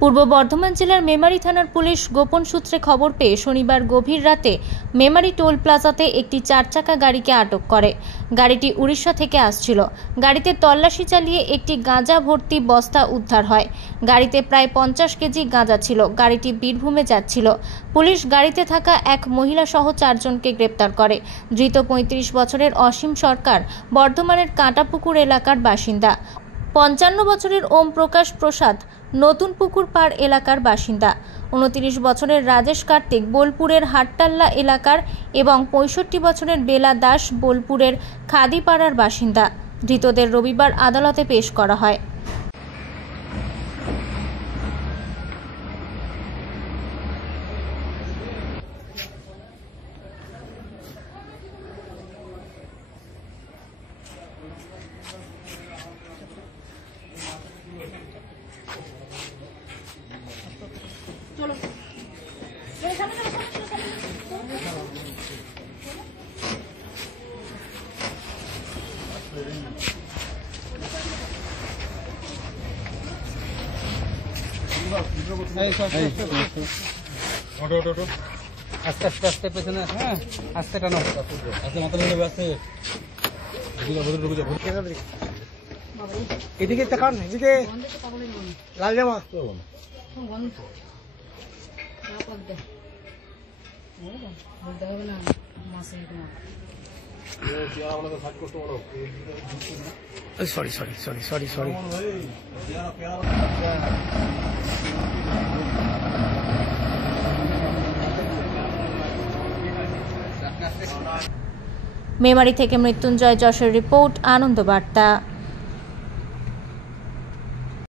পূর্ব বর্ধমান জেলার মেমারি থানার পুলিশ গোপন সূত্রে খবর পেয়ে শনিবার গভীর রাতে মেমারি টোল প্লাজাতে একটি 4 চাকা গাড়িকে আটক করে। গাড়িটি উড়িষ্যা থেকে আসছিল। গাড়িতে তল্লাশি চালিয়ে একটি গাঁজা ভর্তি বস্তা উদ্ধার হয়। গাড়িতে প্রায় 50 কেজি গাঁজা ছিল। গাড়িটি বীরভূমে যাচ্ছিল। পুলিশ গাড়িতে থাকা এক মহিলা সহ 4 জনকে গ্রেপ্তার করে। ধৃত 35 বছরের অসীম সরকার বর্ধমানের কাঁটাপুকুর এলাকার বাসিন্দা। 55 বছরের ওম প্রকাশ প্রসাদ নতুন পুকুর পাড় এলাকার বাসিন্দা। 29 বছরের রাজেশ কার্তিক বোলপুরের হাট্টাল্লা এলাকার এবং 65 বছরের বেলা দাস বোলপুরের খাদিপাড়ার বাসিন্দা। ধৃতদের রবিবার আদালতে পেশ করা হয়। চলো আস্তে আস্তে আস্তে পেছনে, হ্যাঁ আস্তে টানো, আস্তে মাথা নিয়ে আসতে এদিকে তাকান, এদিকে লাল জামা sorry sorry sorry sorry sorry Memari থেকে মৃত্যুঞ্জয় যশের রিপোর্ট, আনন্দ বার্তা।